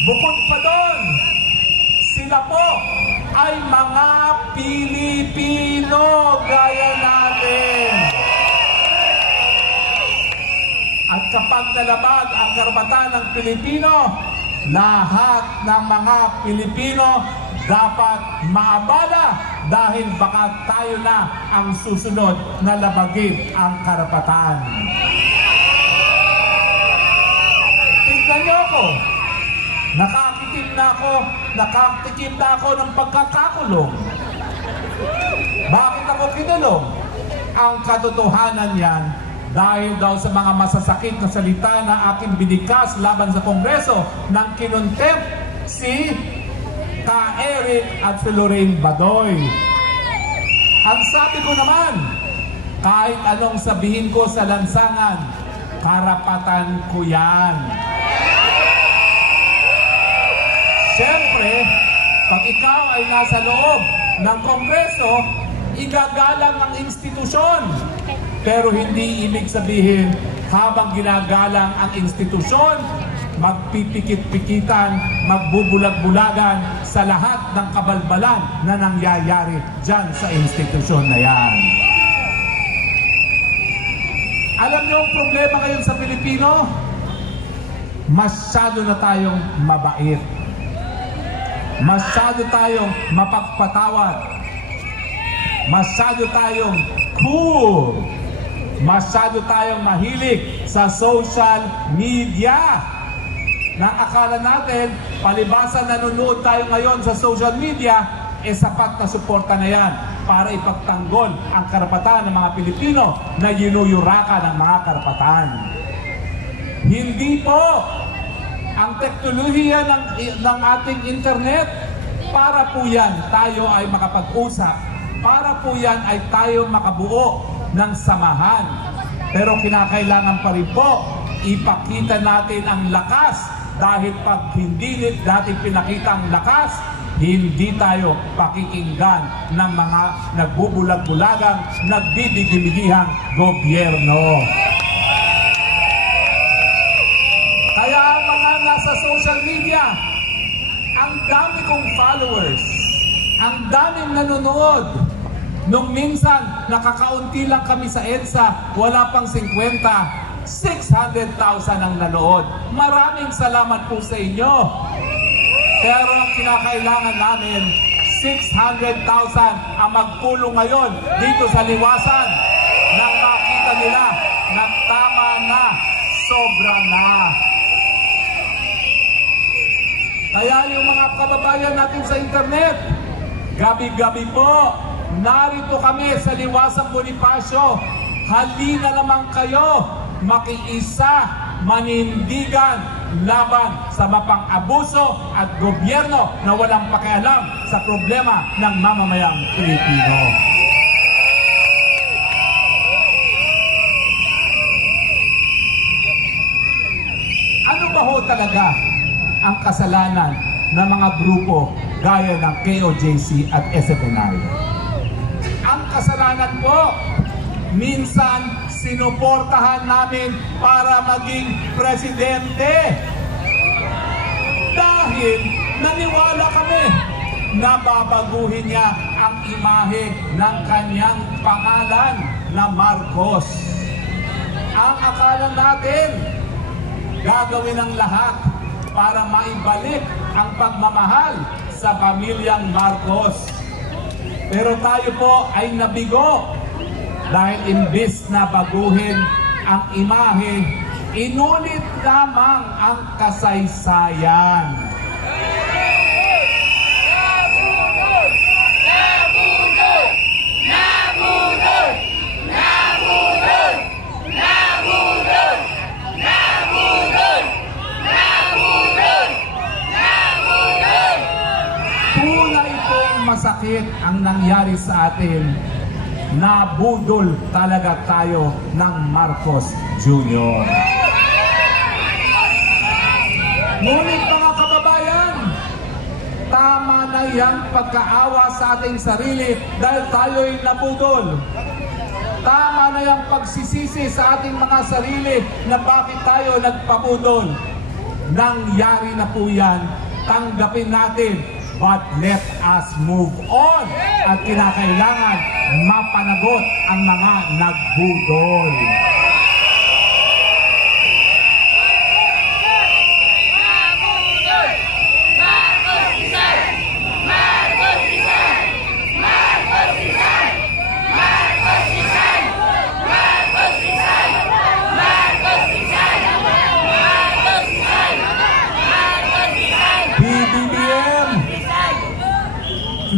Bukod pa doon, sila po ay mga Pilipino gaya natin. At kapag nalabag ang karapatan ng Pilipino, lahat ng mga Pilipino dapat maabala dahil baka tayo na ang susunod na labagin ang karapatan. Tingnan niyo ako. Nakatikim na ako ng pagkakakulong. Bakit ako kinulong? Ang katotohanan yan, dahil daw sa mga masasakit na salita na aking binikas laban sa Kongreso nang kinontempt si Ka Eric at si Lorraine Badoy. Ang sabi ko naman, kahit anong sabihin ko sa lansangan, karapatan ko yan. Siyempre, pag ikaw ay nasa loob ng Kongreso, igagalang ang institusyon. Pero hindi ibig sabihin, habang ginagalang ang institusyon, magpipikit-pikitan, magbubulag-bulagan sa lahat ng kabalbalan na nangyayari dyan sa institusyon na yan. Alam niyo ang problema ngayon sa Pilipino? Masyado na tayong mabait. Masyado tayong mapagpatawad. Masyado tayong cool. Masyado tayong mahilig sa social media. Na akala natin, palibasa nanonood tayo ngayon sa social media, sapat na suporta na yan para ipagtanggol ang karapatan ng mga Pilipino na yinuyuraka ng mga karapatan. Hindi po. Ang teknolohiya ng ating internet, para po yan tayo ay makapag-usap. Para po yan ay tayo makabuo ng samahan. Pero kinakailangan pa rin po, ipakita natin ang lakas. Dahil pag hindi natin pinakita ang lakas, hindi tayo pakikinggan ng mga nagbubulag-bulagang, nagdidigimigihang gobyerno. Kaya mga nasa social media, ang dami kong followers, ang daming nanonood. Nung minsan, nakakaunti lang kami sa EDSA, wala pang 50, 600,000 ang nanood. Maraming salamat po sa inyo. Pero ang kinakailangan namin, 600,000 ang magpulong ngayon dito sa liwasan nang makita nila na tama na, sobra na. Kaya yung mga kababayan natin sa internet, gabi-gabi po, narito kami sa Liwasang Bonifacio. Halina naman kayo, makiisa, manindigan, laban sa mapang-abuso at gobyerno na walang pakialam sa problema ng mamamayang Pilipino. Ano ba ho talaga ang kasalanan ng mga grupo gaya ng KOJC at SFNI? Ang kasalanan po, minsan sinuportahan namin para maging presidente. Dahil naniwala kami na babaguhin niya ang imahe ng kanyang pangalan na Marcos. Ang akala natin, gagawin ang lahat para maibalik ang pagmamahal sa pamilyang Marcos. Pero tayo po ay nabigo dahil imbis na baguhin ang imahe, inulit lamang ang kasaysayan. Nabudol! Nabudol! Nabudol! Nabudol! Nabudol! Nabudol! Nabudol! Nabudol! Tunay pong masakit ang nangyari sa atin. Nabudol talaga tayo ng Marcos Jr. Ngunit mga kababayan, tama na yan pagkaawa sa ating sarili dahil tayo'y nabudol. Tama na yung pagsisisi sa ating mga sarili na bakit tayo nagpabudol. nangyari na po yan, tanggapin natin. But let us move on. At kinakailangan mapanagot ang mga nagbudol.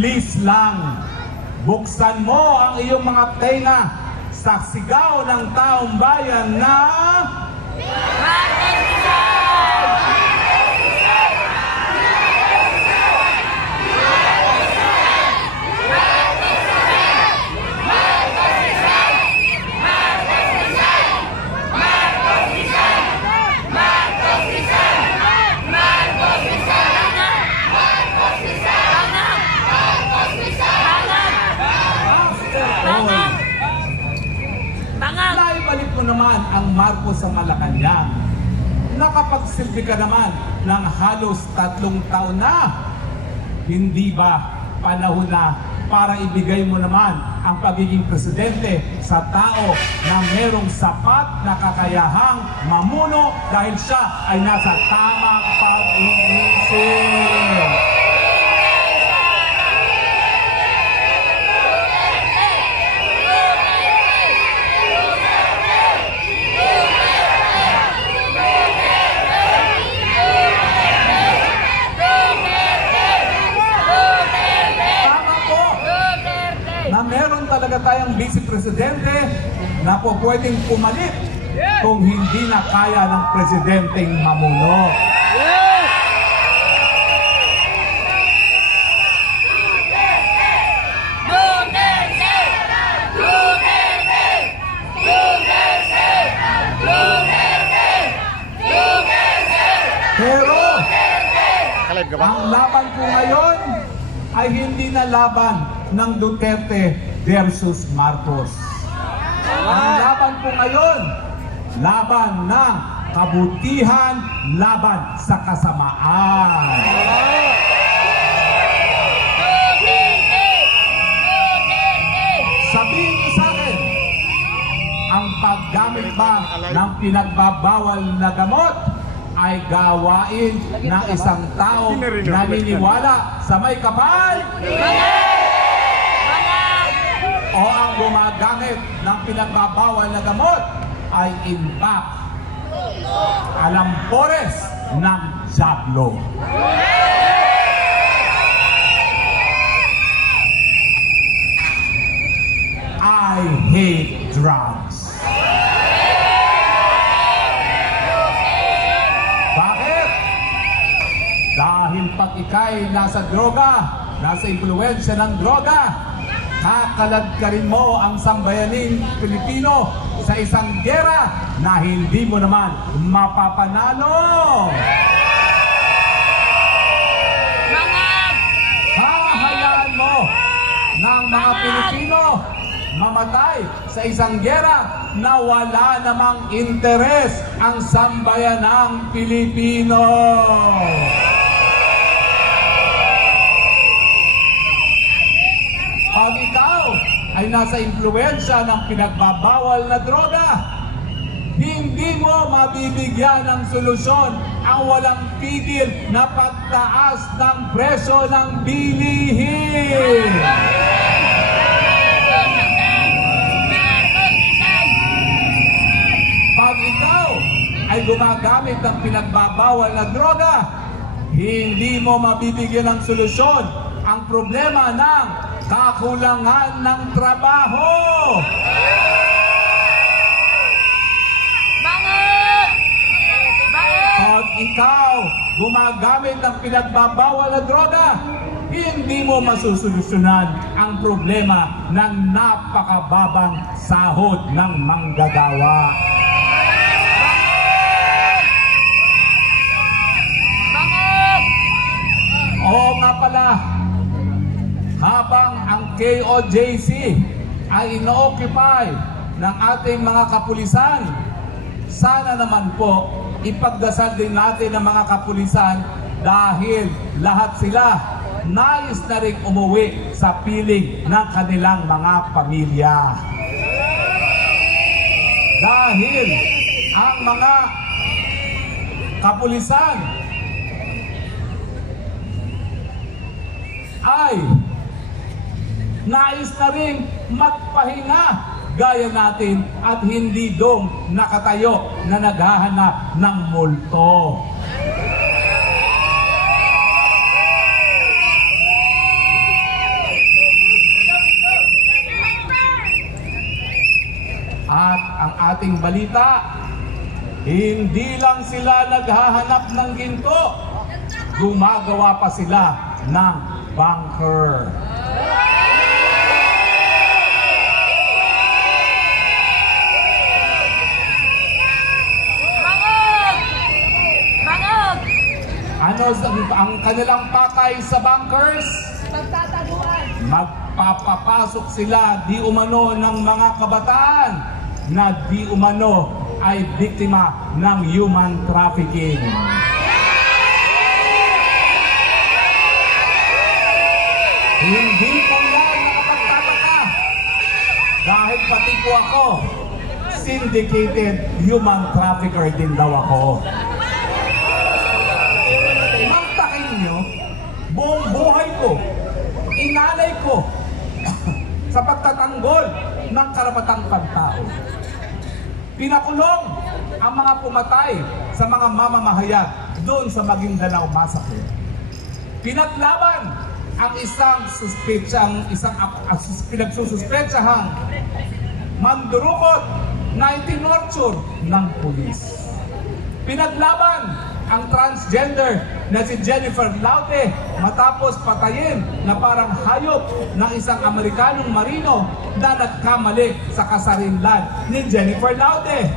Please lang, buksan mo ang iyong mga tenga sa sigaw ng taong bayan na naibalik mo naman ang Marcos sa Malacanang. Nakapagsilbi ka naman ng halos 3 taon na. Hindi ba panahon na para ibigay mo naman ang pagiging presidente sa tao na merong sapat na kakayahang mamuno dahil siya ay nasa tamang pag-iisip? Meron talaga tayong vice presidente na po pwedeng pumalit kung hindi na kaya ng presidenteng mamuno. Pero ang laban po ngayon ay hindi na laban ng Duterte versus Marcos. Ang laban po ngayon, laban ng kabutihan, laban sa kasamaan. Sabihin niyo sa akin, ang paggamit ba ng pinagbabawal na gamot ay gawain ng isang tao naniniwala sa may kapal? O ang gumagamit ng pinagbabawal na gamot ay in fact alampores ng Diablo? I hate drugs. Bakit? Dahil pag ika'y nasa droga, nasa impluwensya ng droga, kakalad ka rin mo ang sambayaning Pilipino sa isang gera na hindi mo naman mapapanalo. Hahayaan mo ng mga Pilipino mamatay sa isang gera na wala namang interes ang sambayanang Pilipino. Pag ikaw ay nasa impluwensya ng pinagbabawal na droga, hindi mo mabibigyan ng solusyon ang walang pigil na pagtaas ng presyo ng bilihin. Pag ikaw ay gumagamit ng pinagbabawal na droga, hindi mo mabibigyan ng solusyon ang problema ng kakulangan ng trabaho. Pag ikaw gumagamit ng pinagbabawal na droga, hindi mo masusolusyonan ang problema ng napakababang sahod ng manggagawa. Oo nga pala, habang ang KOJC ay ino-occupy ng ating mga kapulisan, sana naman po ipagdasal din natin ang mga kapulisan dahil lahat sila nais na rin umuwi sa piling ng kanilang mga pamilya. Dahil ang mga kapulisan ay nais na rin magpahinga gaya natin at hindi dong nakatayo na naghahanap ng multo. At ang ating balita, hindi lang sila naghahanap ng ginto, gumagawa pa sila ng bunker. Ano ang kanilang pakay sa bunkers? Pagtataguan. Magpapapasok sila di umano ng mga kabataan na di umano ay biktima ng human trafficking. Hindi ko yan nakapagtataka dahil pati po ako syndicated human trafficker din daw ako. Magtakin nyo, buong buhay ko, inalay ko sa pagtatanggol ng karapatang pantao. Pinakulong ang mga pumatay sa mga mamamahayag doon sa Maguindanao Massacre. Pinaglaban ang isang pinagsususpetsahang mandurukot na itinorture ng pulis. Pinaglaban ang transgender na si Jennifer Laute matapos patayin na parang hayop ng isang Amerikanong marino na nagkamali sa kasarinlan ni Jennifer Laute,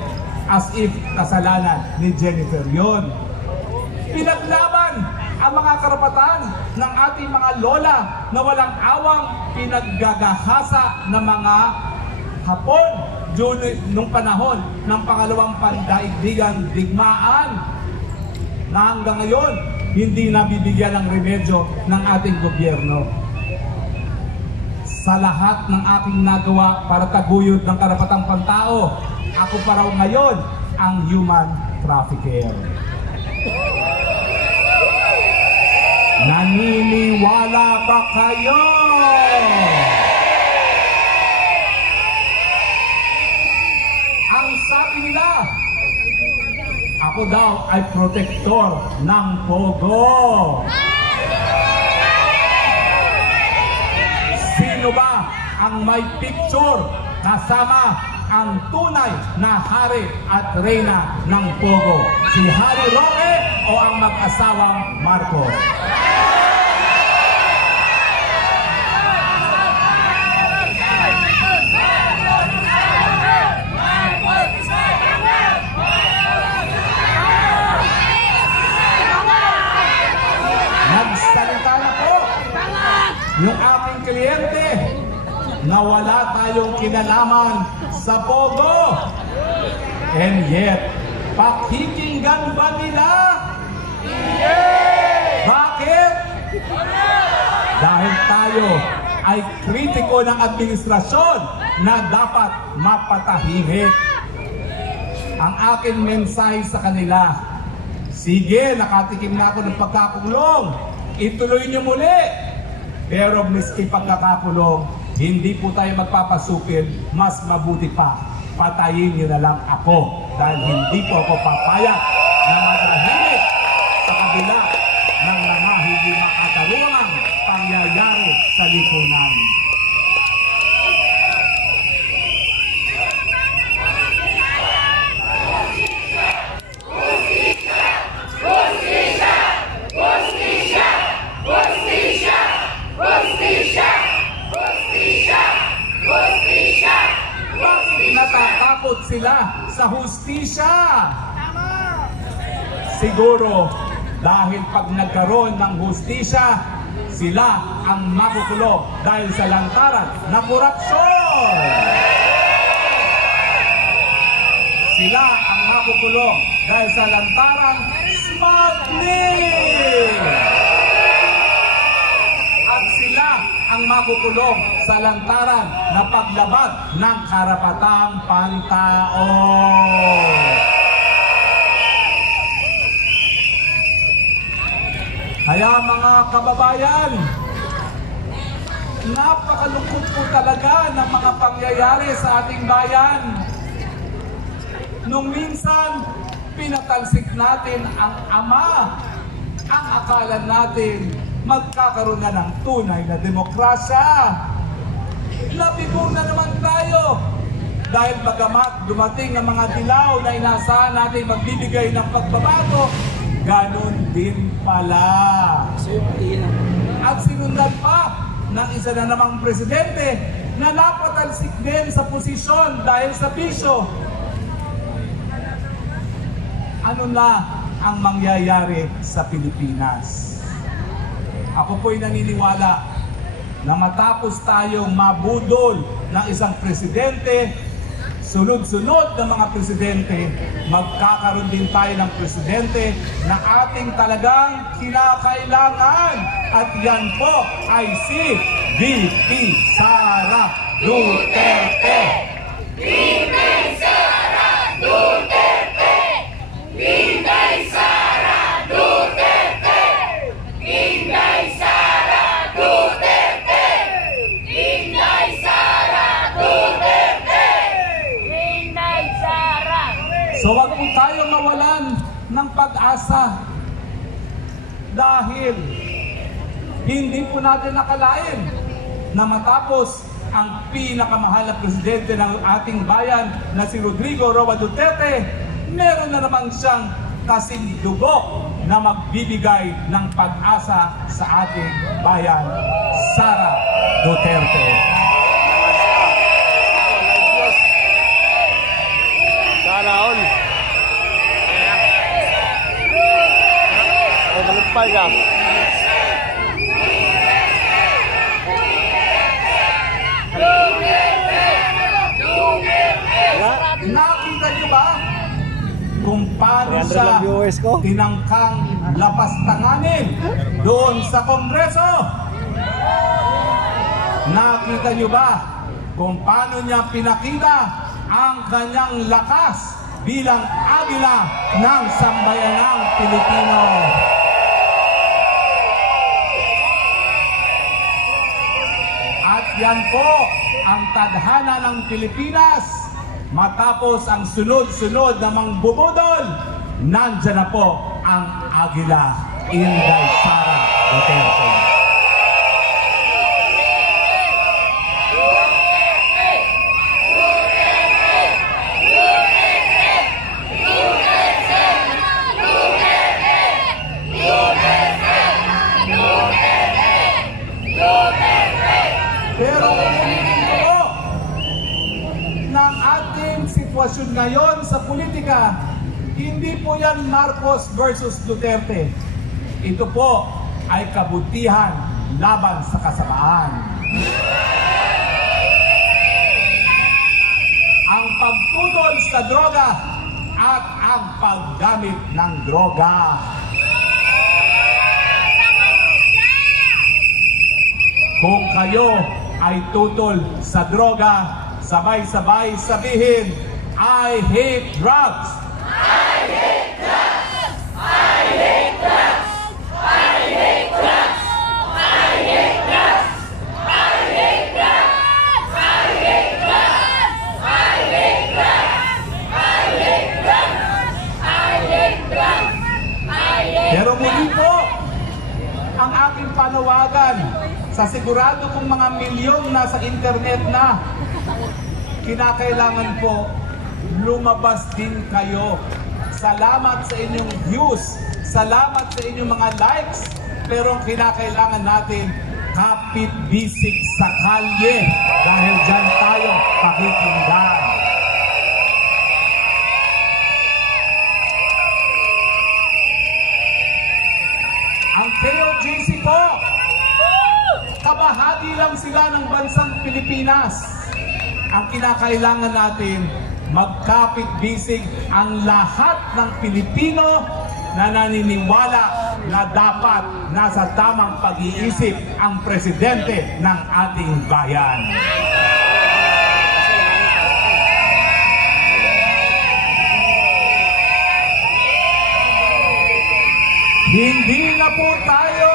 as if kasalanan ni Jennifer yon. Pinaglaban ang mga karapatan ng ating mga lola na walang awang pinaggagahasa ng mga Hapon nung panahon ng pangalawang pandaigdigang digmaan na hanggang ngayon hindi nabibigyan ng remedyo ng ating gobyerno. Sa lahat ng aking nagawa para taguyod ng karapatang pantao, ako pa raw ngayon ang human trafficker. Naniniwala ba kayo? Ang sabi nila, ako daw ay protektor ng Pogo. Sino ba ang may picture kasama ang tunay na hari at reyna ng Pogo? Si Harry Roque o ang mag-asawang Marcos? Nagsalita na po yung aking kliyente na wala tayong kinalaman sa Pogo. And yet, pakikinggan ba nila? Bakit? Dahil tayo ay kritiko ng administrasyon na dapat mapatahimik. Ang aking mensahe sa kanila, sige, nakatikim na ako ng pagkakulong. Ituloy nyo muli. Pero miski pagkakakulong, hindi po tayo magpapasupil. Mas mabuti pa, patayin nyo na lang ako. Dahil hindi po ako papayag na matahimik sa kabila ng mga hindi makataruang pangyayari sa lipunan. Natatakot sila sa hustisya. Siguro dahil pag nagkaroon ng hustisya, sila ang makukulong dahil sa lantaran na korupsyon. Sila ang makukulong dahil sa lantarang smuggling. At sila ang makukulong sa lantaran na paglabag ng karapatang pantao. Kaya mga kababayan, napakalungkot po talaga ng mga pangyayari sa ating bayan. Nung minsan, pinatalsik natin ang ama, ang akala natin magkakaroon na ng tunay na demokrasya. Nabigo na naman tayo. Dahil bagamat dumating ng mga dilaw na inaasahan natin magbibigay ng pagbabago, ganun din pala. At sinundan pa ng isa na namang presidente na napatalsik din sa posisyon dahil sa bisyo. Ano na ang mangyayari sa Pilipinas? Ako po'y naniniwala na matapos tayong mabudol ng isang presidente, sunod-sunod ng mga presidente, magkakaroon din tayo ng presidente na ating talagang kinakailangan. At yan po ay si VP Sara Duterte. VP Sara Duterte! Inday Sara Duterte! Inday Sara Duterte! Inday Sara Duterte! Inday Sara! So wag po tayong mawalan ng pag-asa dahil hindi po natin nakalain na matapos ang pinakamahal na presidente ng ating bayan na si Rodrigo Roa Duterte, meron na naman siyang kasing dugo na magbibigay ng pag-asa sa ating bayan, Sara Duterte. Sana all. Ay, malagpag ka. Nakita niyo ba kung paano 300 siya lang viewers ko. tinangkang lapastanganin doon sa Kongreso? Nakita niyo ba kung paano niya pinakita ang kanyang lakas bilang agila ng sambayanang Pilipino? At yan po ang tadhana ng Pilipinas. Matapos ang sunod-sunod na mangbubudol, nandyan na po ang agila, Inday Sara Duterte. Pero po ng ating sitwasyon ngayon sa politika, hindi po yan Marcos versus Duterte. Ito po ay kabutihan laban sa kasamaan. Ang pagtutol sa droga at ang paggamit ng droga. Kung kayo ay tutol sa droga, sabay-sabay sabihin, I hate drugs! I hate drugs! I hate drugs! I hate drugs! I hate drugs! I hate drugs! I hate drugs! I hate drugs! I hate drugs! I hate drugs! I hate. Pero muli po, ang aking panawagan sa sigurado kong mga milyong nasa internet na, kinakailangan po lumabas din kayo. Salamat sa inyong views, salamat sa inyong mga likes, pero ang kinakailangan natin, kapit bisik sa kalye dahil dyan tayo pakikinggan. Ang KOJC po, kabahagi lang sila ng bansang Pilipinas. Ang kinakailangan natin, magkapit-bisig ang lahat ng Pilipino na naniniwala na dapat nasa tamang pag-iisip ang presidente ng ating bayan. Hindi na po tayo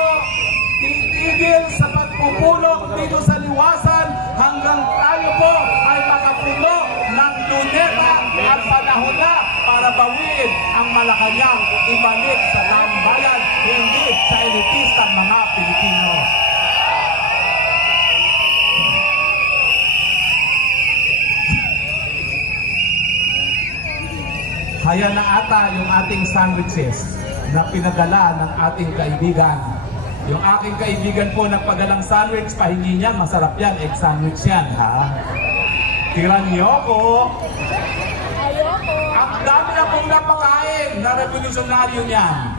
titigil sa pagpupulong dito sa Liwasan hanggang tayo po ay makapuno ng luneta at panahon na para bawiin ang Malacanang ibalik sa taong bayan, hindi sa elitistang mga Pilipino. Kaya na ata yung ating sandwiches na pinadala ng ating kaibigan. Yung aking kaibigan po nagpadalang sandwich, pahingi niya, masarap yan, egg sandwich yan, ha? Tiran niyo ko. Ang dami na pong napakain na revolusyonaryo niyan.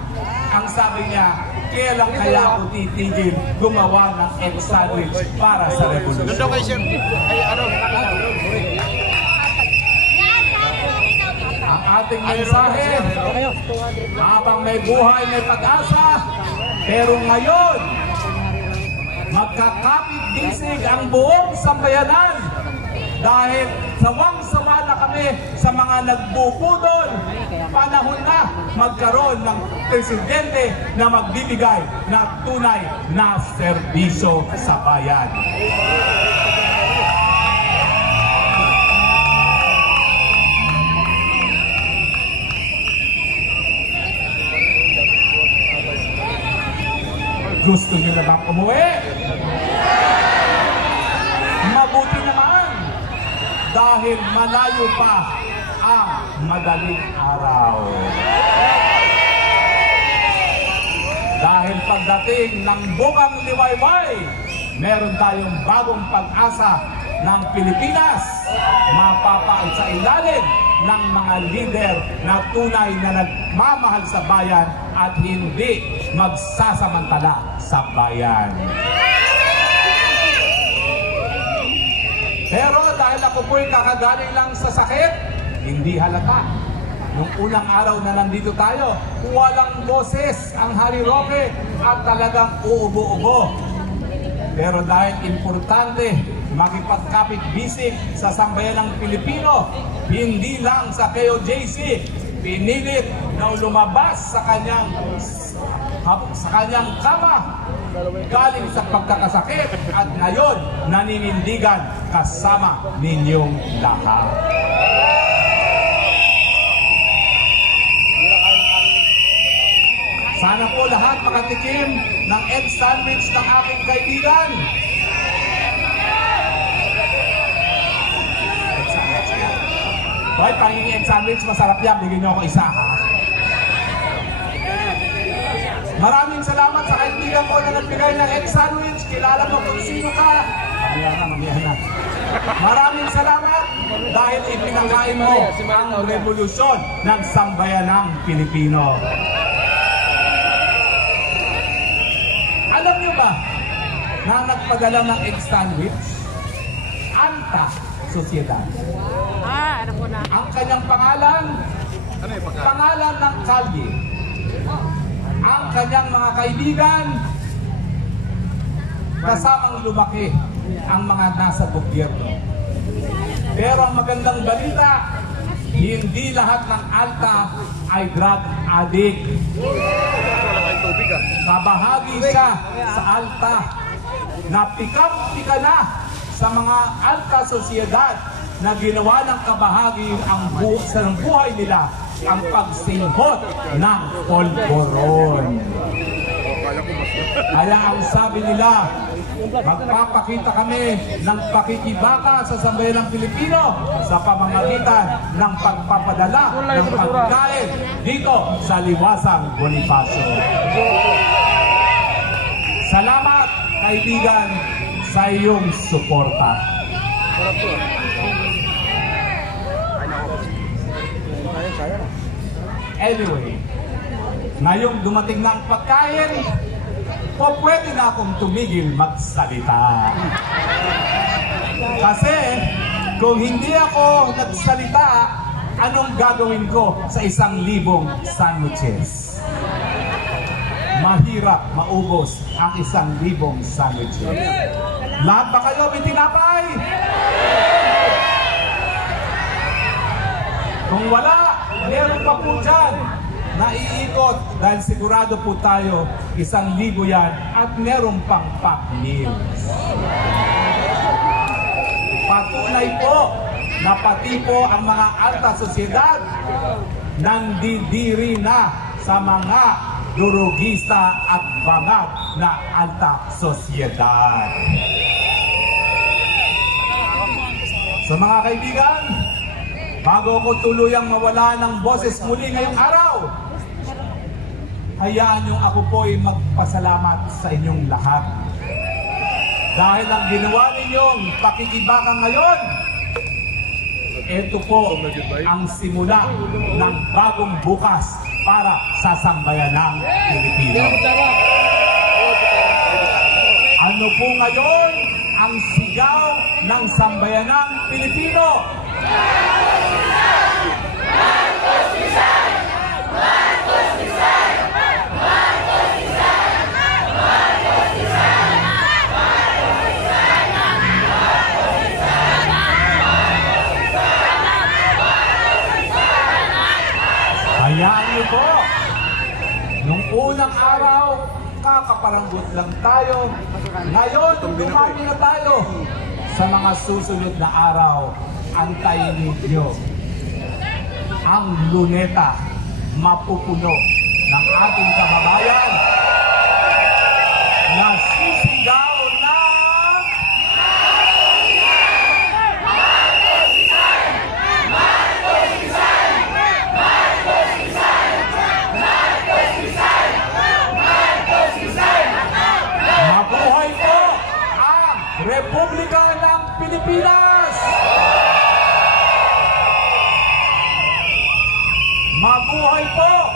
Ang sabi niya, kailan kaya ako titigil gumawa ng egg sandwich para sa revolusyon? Ang ating mensahe, habang may buhay, may pag-asa, pero ngayon, magkakapit-bisig ang buong sambayanan dahil sawang-sawa na kami sa mga nagbubudol. Panahon na magkaroon ng presidente na magbibigay ng tunay na serbisyo sa bayan. Gusto niyo na bang umuwi? Mabuti naman dahil malayo pa ang madaling araw. Dahil pagdating ng bungang liwayway, meron tayong bagong pag-asa ng Pilipinas, mapapait sa ilalim ng mga lider na tunay na nagmamahal sa bayan at hindi magsasamantala sa bayan. Pero dahil ako po'y kakagaling lang sa sakit, hindi halata. Nung unang araw na nandito tayo, walang boses ang Harry Roque at talagang uubo-ubo. Pero dahil importante makipagkapit-bisig sa sambayan ng Pilipino, hindi lang sa KOJC, pinilit na lumabas sa kanyang kama galing sa pagkakasakit at ngayon naninindigan kasama ninyong lahat. Sana po lahat makatikim ng egg sandwich ng aking kaibigan. Hoy, pangingin egg sandwich, masarap yan. Bigyan niyo ako isa, ha? Maraming salamat sa kaibigan ko na nagbigay ng egg sandwich. Kilala mo kung sino ka. Mamaya na. Maraming salamat dahil ipinangkain mo ang revolusyon ng sambayanang Pilipino. Alam niyo ba na nagpadala ng egg sandwich? Anta Sociedad. Alam ko na. Ang kanyang pangalan, pangalan ng kalye. Ang kanyang mga kaibigan, kasamang lumaki ang mga nasa gobyerno. Pero ang magandang balita, hindi lahat ng Alta ay drug addict. Kabahagi siya sa Alta na pikap-pika na sa mga Alta Sociedad na ginawa ng kabahagi sa buhay nila ang pagsinghot ng polvoron. Kaya ang sabi nila, magpapakita kami ng pakikibaka sa sambayan ng Pilipino sa pamamagitan ng pagpapadala ng pagkain dito sa Liwasang Bonifacio. Salamat, kaibigan, sa iyong suporta. Anyway, ngayong dumating na ang pagkain, pwede na akong tumigil magsalita. Kasi Kung hindi ako nagsalita, anong gagawin ko sa 1,000 sandwiches? Mahirap maubos ang 1,000 sandwiches. Lahat ba kayo may tinapay? Kung wala, meron pa po dyan na iikot dahil sigurado po tayo 1,000 yan at meron pang pack meals. Patunay po na pati po ang mga alta sosyedad nandidiri na sa mga durugista at bangag na alta sosyedad. So mga kaibigan, bago ko tuluyang mawala ng boses muli ngayong araw, hayaan niyong ako po ay magpasalamat sa inyong lahat. Dahil ang ginawa ninyong pakikibaka ngayon, ito po ang simula ng bagong bukas para sa sambayanang Pilipino. Ano po ngayon ang sigaw ng sambayanang Pilipino? Hayaan niyo po, nung unang araw, kakaparanggot lang tayo. Ngayon, dumami na tayo. Sa mga susunod na araw, antayin ninyo ang luneta mapupuno ng ating kababayan na sisigaw ng mabuhay po ang Republika ng Pilipinas! Mabuhay po